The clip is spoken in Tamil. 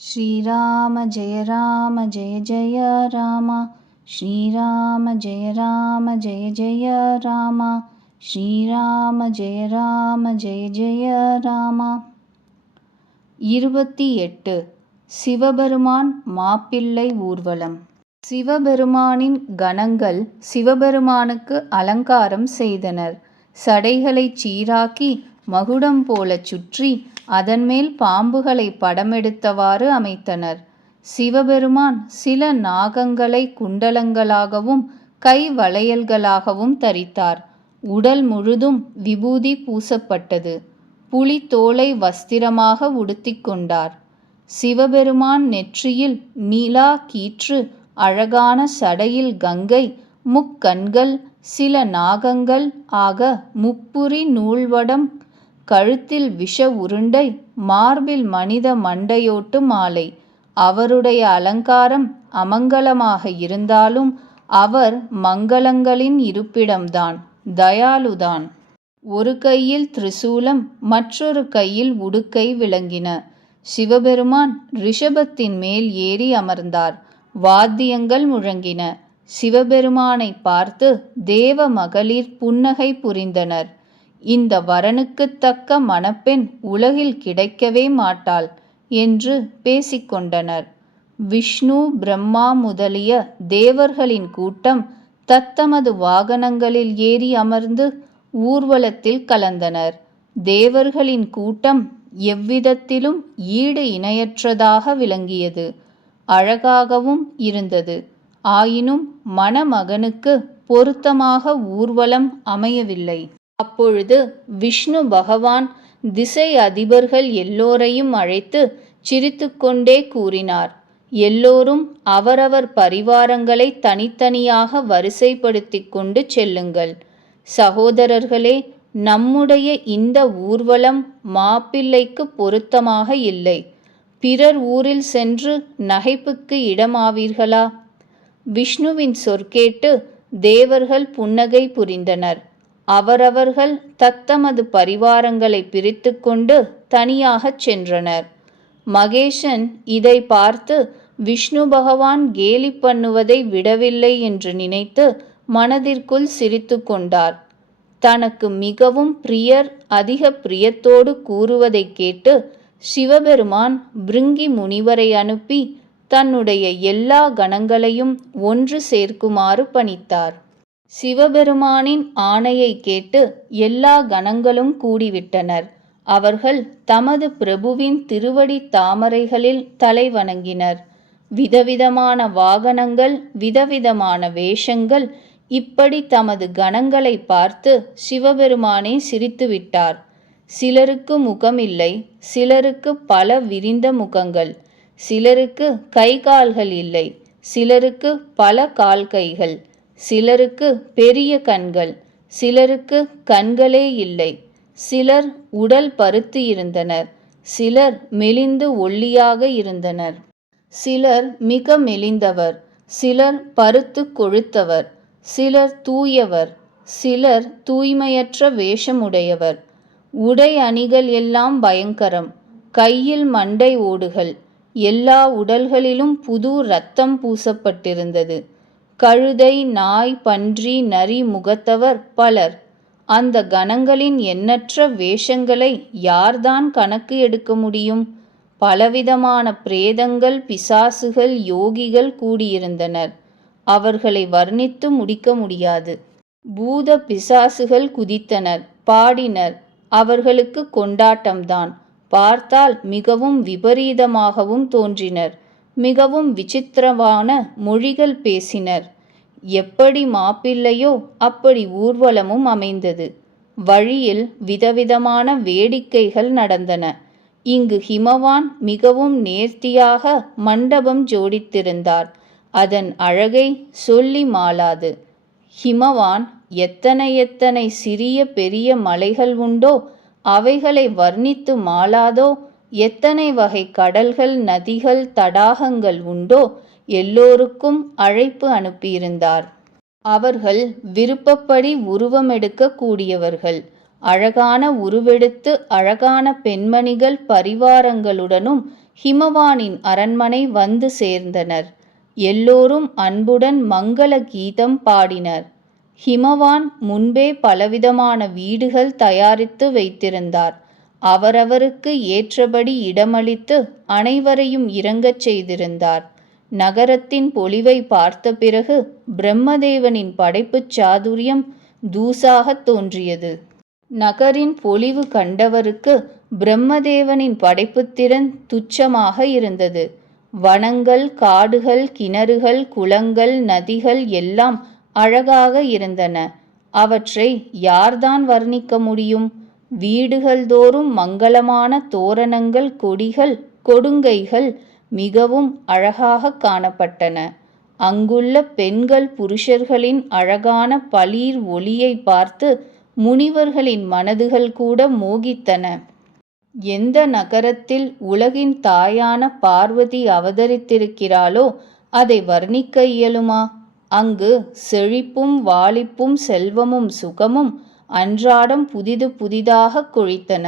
श्रीराम जय जय राम। श्रीराम जय जय राम। श्रीराम जय जय राम। 28 சிவபெருமான் மாப்பிள்ளை ஊர்வலம். சிவபெருமானின் கணங்கள் சிவபெருமானுக்கு அலங்காரம் செய்தனர். சடைகளைச் சீராக்கி மகுடம் போலச் சுற்றி அதன்மேல் பாம்புகளை படமெடுத்தவாறு அமைத்தனர். சிவபெருமான் சில நாகங்களை குண்டலங்களாகவும் கை வளையல்களாகவும் தரித்தார். உடல் முழுதும் விபூதி பூசப்பட்டது. புலித்தோலை வஸ்திரமாக உடுத்திக் கொண்டார். சிவபெருமான் நெற்றியில் நீலா கீற்று, அழகான சடையில் கங்கை, முக்கண்கள் சில நாகங்கள் ஆக முப்புரி நூல்வடம், கழுத்தில் விஷ உருண்டை, மார்பில் மனித மண்டையோட்டு மாலை. அவருடைய அலங்காரம் அமங்கலமாக இருந்தாலும் அவர் மங்களங்களின் இருப்பிடம்தான், தயாளுதான். ஒரு கையில் திரிசூலம், மற்றொரு கையில் உடுக்கை விளங்கின. சிவபெருமான் ரிஷபத்தின் மேல் ஏறி அமர்ந்தார். வாத்தியங்கள் முழங்கின. சிவபெருமானை பார்த்து தேவ மகளிர் புன்னகை புரிந்தனர். இந்த வரனுக்குத் தக்க மணப்பெண் உலகில் கிடைக்கவே மாட்டாள் என்று பேசிக்கொண்டனர். விஷ்ணு பிரம்மா முதலிய தேவர்களின் கூட்டம் தத்தமது வாகனங்களில் ஏறி அமர்ந்து ஊர்வலத்தில் கலந்தனர். தேவர்களின் கூட்டம் எவ்விதத்திலும் ஈடு இணையற்றதாக விளங்கியது. அழகாகவும் இருந்தது. ஆயினும் மணமகனுக்கு பொருத்தமாக ஊர்வலம் அமையவில்லை. அப்பொழுது விஷ்ணு பகவான் திசை அதிபர்கள் எல்லோரையும் அழைத்து சிரித்துக்கொண்டே கூறினார், எல்லோரும் அவரவர் பரிவாரங்களை தனித்தனியாக வரிசைப்படுத்தி கொண்டு செல்லுங்கள். சகோதரர்களே, நம்முடைய இந்த ஊர்வலம் மாப்பிள்ளைக்கு பொருத்தமாக இல்லை. பிறர் ஊரில் சென்று நகைப்புக்கு இடமாவீர்களா? விஷ்ணுவின் சொற்கேட்டு தேவர்கள் புன்னகை புரிந்தனர். அவரவர்கள் தத்தமது பரிவாரங்களை பிரித்து கொண்டு தனியாகச் சென்றனர். மகேசன் இதை பார்த்து விஷ்ணு பகவான் கேலி பண்ணுவதை விடவில்லை என்று நினைத்து மனதிற்குள் சிரித்து கொண்டார். தனக்கு மிகவும் பிரியர் அதிக பிரியத்தோடு கூறுவதை கேட்டு சிவபெருமான் பிருங்கி முனிவரை அனுப்பி தன்னுடைய எல்லா கணங்களையும் ஒன்று சேர்க்குமாறு பணித்தார். சிவபெருமானின் ஆணையை கேட்டு எல்லா கணங்களும் கூடிவிட்டனர். அவர்கள் தமது பிரபுவின் திருவடி தாமரைகளில் தலை வணங்கினர். விதவிதமான வாகனங்கள், விதவிதமான வேஷங்கள், இப்படி தமது கணங்களை பார்த்து சிவபெருமானே சிரித்துவிட்டார். சிலருக்கு முகமில்லை, சிலருக்கு பல விரிந்த முகங்கள், சிலருக்கு கை கால்கள் இல்லை, சிலருக்கு பல கால் கைகள், சிலருக்கு பெரிய கண்கள், சிலருக்கு கண்களே இல்லை. சிலர் உடல் பருத்து இருந்தனர், சிலர் மெலிந்து ஒல்லியாக இருந்தனர். சிலர் மிக மெலிந்தவர், சிலர் பருத்து கொழுத்தவர், சிலர் தூயவர், சிலர் தூய்மையற்ற வேஷமுடையவர். உடை அணிகள் எல்லாம் பயங்கரம். கையில் மண்டை ஓடுகள். எல்லா உடல்களிலும் புது இரத்தம் பூசப்பட்டிருந்தது. கழுதை, நாய், பன்றி, நரி முகத்தவர் பலர். அந்த கணங்களின் எண்ணற்ற வேஷங்களை யார்தான் கணக்கு எடுக்க முடியும்? பலவிதமான பிரேதங்கள், பிசாசுகள், யோகிகள் கூடியிருந்தனர். அவர்களை வர்ணித்து முடிக்க முடியாது. பூத பிசாசுகள் குதித்தனர், பாடினர். அவர்களுக்கு கொண்டாட்டம்தான். பார்த்தால் மிகவும் விபரீதமாகவும் தோன்றினர். மிகவும் விசித்திரமான மொழிகள் பேசினர். எப்படி மாப்பிள்ளையோ அப்படி ஊர்வலமும் அமைந்தது. வழியில் விதவிதமான வேடிக்கைகள் நடந்தன. இங்கு ஹிமவான் மிகவும் நேர்த்தியாக மண்டபம் ஜோடித்திருந்தார். அதன் அழகை சொல்லி மாளாது. ஹிமவான் எத்தனை எத்தனை சிறிய பெரிய மலைகள் உண்டோ அவைகளை வர்ணித்து மாளாதோ, எத்தனை வகை கடல்கள், நதிகள், தடாகங்கள் உண்டோ எல்லோருக்கும் அழைப்பு அனுப்பியிருந்தார். அவர்கள் விருப்பப்படி உருவமெடுக்க கூடியவர்கள். அழகான உருவெடுத்து அழகான பெண்மணிகள் பரிவாரங்களுடனும் ஹிமவானின் அரண்மனை வந்து சேர்ந்தனர். எல்லோரும் அன்புடன் மங்கள கீதம் பாடினர். ஹிமவான் முன்பே பலவிதமான வீடுகள் தயாரித்து வைத்திருந்தார். அவரவருக்கு ஏற்றபடி இடமளித்து அனைவரையும் இறங்கச் செய்திருந்தார். நகரத்தின் பொலிவை பார்த்த பிறகு பிரம்மதேவனின் படைப்புச் சாதுரியம் தூசாகத் தோன்றியது. நகரின் பொலிவு கண்டவருக்கு பிரம்மதேவனின் படைப்புத்திறன் துச்சமாக இருந்தது. வனங்கள், காடுகள், கிணறுகள், குளங்கள், நதிகள் எல்லாம் அழகாக இருந்தன. அவற்றை யார்தான் வர்ணிக்க முடியும்? வீடுகள் தோறும் மங்களமான தோரணங்கள், கொடிகள், கொடுங்கைகள் மிகவும் அழகாக காணப்பட்டன. அங்குள்ள பெண்கள் புருஷர்களின் அழகான பளீர் ஒளியை பார்த்து முனிவர்களின் மனதுகள் கூட மோகித்தன. எந்த நகரத்தில் உலகின் தாயான பார்வதி அவதரித்திருக்கிறாளோ அதை வர்ணிக்க இயலுமா? அங்கு செழிப்பும் வாளிப்பும் செல்வமும் சுகமும் அன்றாடம் புதிதாக கொழித்தன.